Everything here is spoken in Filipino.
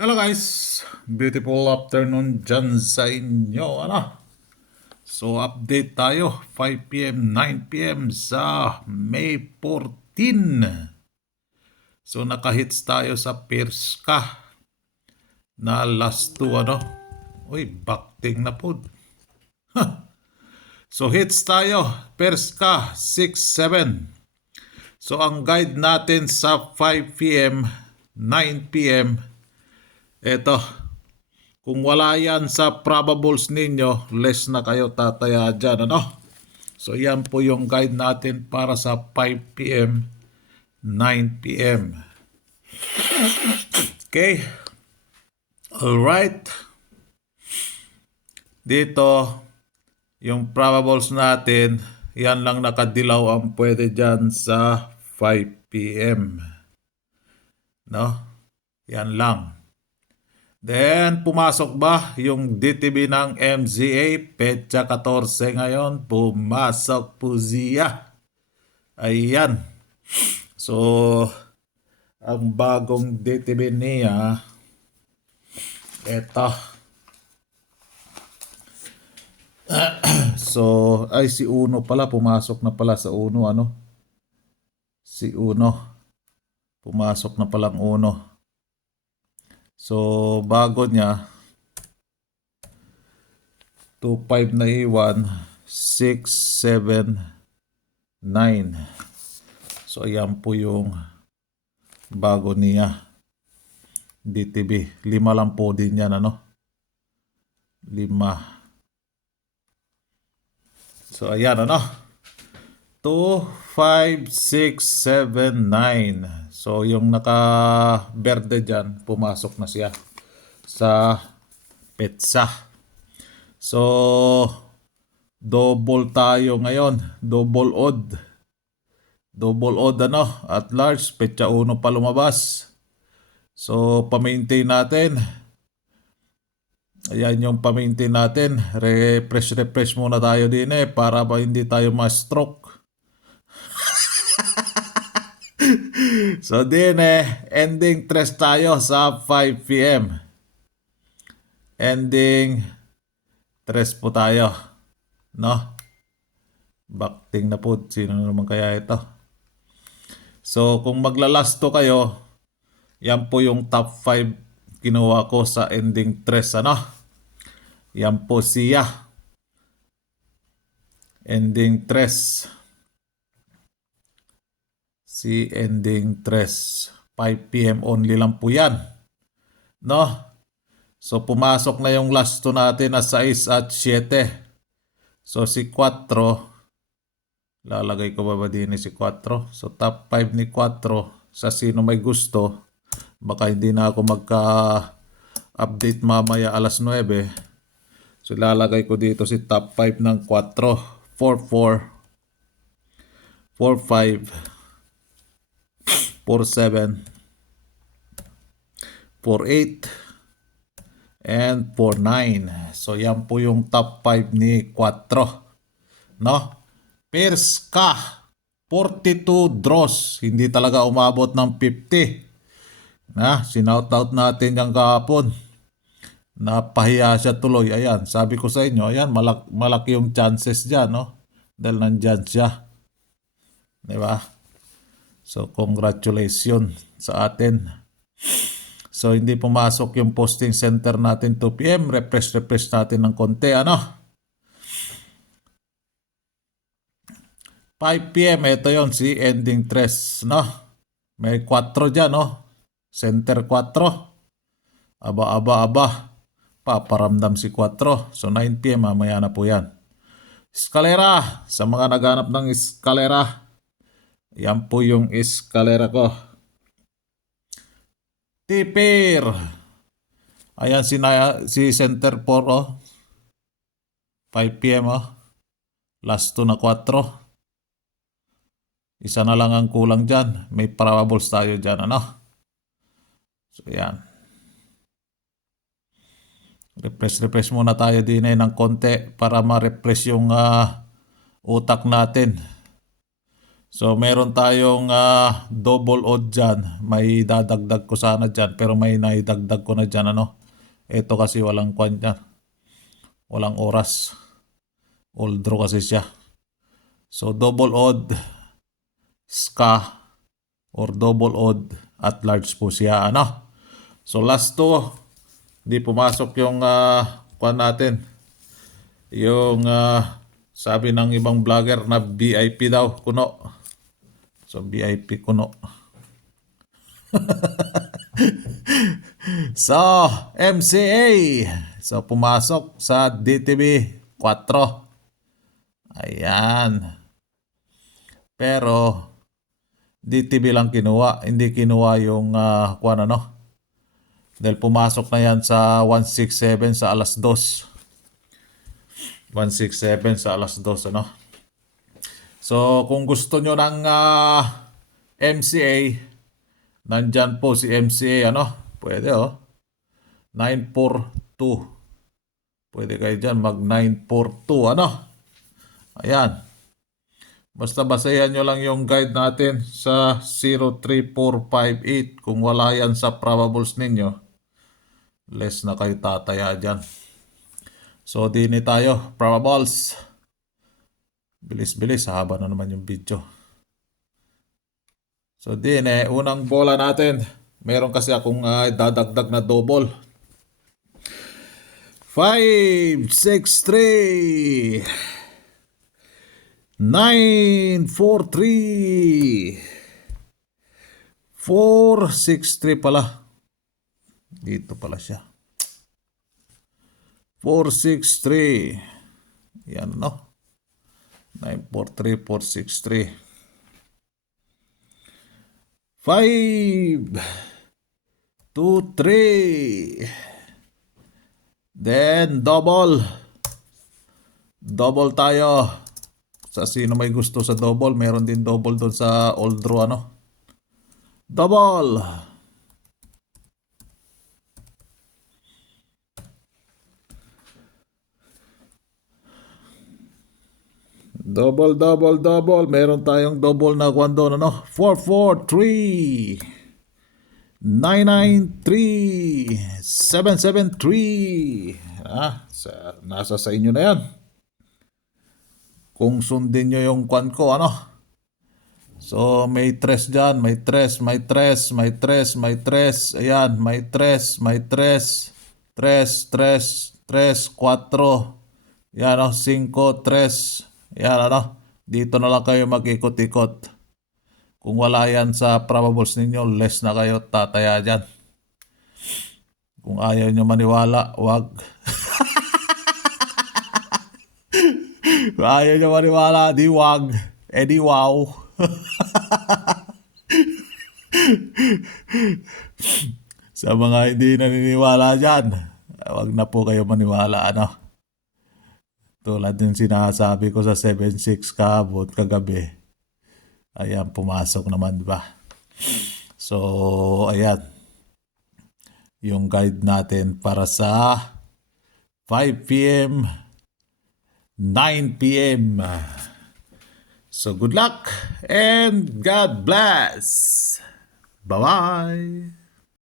Hello guys, beautiful afternoon dyan sa inyo. So update tayo 5 p.m. 9 p.m. sa May 14. So nakahits tayo sa Pirska na last two Uy, backting na po. So hits tayo, Pirska 6-7. So ang guide natin sa 5 p.m. 9 p.m. Eto, kung wala yan sa probables ninyo, less na kayo tataya dyan, So yan po yung guide natin para sa 5 p.m., 9 p.m. Okay? Alright. Dito, yung probables natin, yan lang nakadilaw ang pwede dyan sa 5 p.m. Yan lang. Then, pumasok ba yung DTB ng MZA? Petsa 14 ngayon. Pumasok po siya. Ayan. So, ang bagong DTB niya, eto. So, si Uno pala. Pumasok na pala sa Uno, Si Uno. Pumasok na palang Uno. So, bago niya, 2-5 na iwan, 6-7-9. So, ayan po yung bago niya. DTB. 5 lang po din yan, 5. So, ayan, 2, 5, 6, 7, 9. So, yung naka-berde dyan, pumasok na siya sa petsa. So, double tayo ngayon. Double odd. Double odd, at large. Petsa 1 pa lumabas. So, pa-maintain natin. Ayan yung pa-maintain natin. Refresh muna tayo din para ba hindi tayo ma-stroke. So din ending 3 tayo sa 5 p.m. Ending 3 po tayo. Backting na po. Sino naman kaya ito? So kung maglalasto kayo, yan po yung top 5 kinuha ko sa ending 3, Yan po siya. Ending 3. Si ending 3. 5 p.m. only lang po yan. So pumasok na yung last 2 natin na 6 at 7. So si 4, lalagay ko ba din si 4? So top 5 ni 4 sa sino may gusto. Baka hindi na ako magka-update mamaya alas 9. So lalagay ko dito si top 5 ng 4. 4-4, 4-5, 4-7, 4-8, and 4-9. So yan po yung top 5 ni 4. Pirska, 42 draws. Hindi talaga umabot ng 50. Sinoutout natin yung kahapon. Napahiya siya tuloy. Ayan, sabi ko sa inyo, ayan, malaki yung chances dyan, Dahil nandyan siya. Diba? So, congratulations sa atin. So, hindi pumasok yung posting center natin 2 p.m. Refresh natin ng konti, 5 p.m. Ito yon si ending 3, May 4 dyan, Center 4. Aba. Paparamdam si 4. So, 9 p.m. mamaya na po yan. Eskalera. Sa mga naghanap ng eskalera, yan po yung eskalera ko. Tipir. Ayan si center 4, 5 p.m. Last 2 na 4. Isa na lang ang kulang dyan. May probables tayo dyan, So yan. Refresh muna tayo din ng konti para ma-refresh yung utak natin. So meron tayong double odd dyan. May dadagdag ko sana dyan pero may naidagdag ko na dyan ano. Ito kasi walang kwan dyan. Walang oras. All draw kasi siya. So double odd ska or double odd at large po siya ano. So last two, di pumasok yung kwan natin. Yung sabi ng ibang vlogger na VIP daw kuno. So VIP kuno. So MCA. So pumasok sa DTB 4. Ayan. Pero DTB lang kinuha, hindi kinuha yung kuan ano. Dahil pumasok na yan sa 167 sa alas 2. 167 sa alas 2 ano. So kung gusto nyo ng MCA, nandyan po si MCA ano. Pwede 942. Pwede kayo dyan mag 942 ano. Ayan. Basta basayan nyo lang yung guide natin sa 03458. Kung wala yan sa probables ninyo, less na kayo tataya dyan. So dini tayo, probables. Bilis-bilis, haba na naman yung video. So dini, unang bola natin. Meron kasi akong dadagdag na double. 5, 6, 3. 9, 4, 3. 4, 6, 3 pala. Dito pala siya. 4, 6, 3. Yan no. 9, 4, 3, 4, 6, 3. 5, 2, 3. Then double. Double tayo. Sa sino may gusto sa double, meron din double doon sa all draw ano. Double. Double, double, double. Meron tayong double na kwan doon ano. 4, 4, 3. 993 773. Nasa sa inyo na yan. Kung sundin nyo yung kwan ko, ano? So, may 3 dyan. May 3, may 3, may 3, may 3. Ayan, may 3, may 3. 3, 3, 3, 4. Yan, 5, 3. Yan, ano? Dito na lang kayo mag-ikot-ikot. Kung wala yan sa probables ninyo, less na kayo tataya dyan. Kung ayaw nyo maniwala, wag. Kung ayaw nyo maniwala, di wag. Di wow. Sa mga hindi naniniwala dyan, wag na po kayo maniwala, ano. Tulad yung sinasabi ko sa 7-6 kahapon kagabi. Ayan, pumasok naman, diba? So, ayan. Yung guide natin para sa 5 p.m., 9 p.m. So, good luck and God bless. Bye-bye.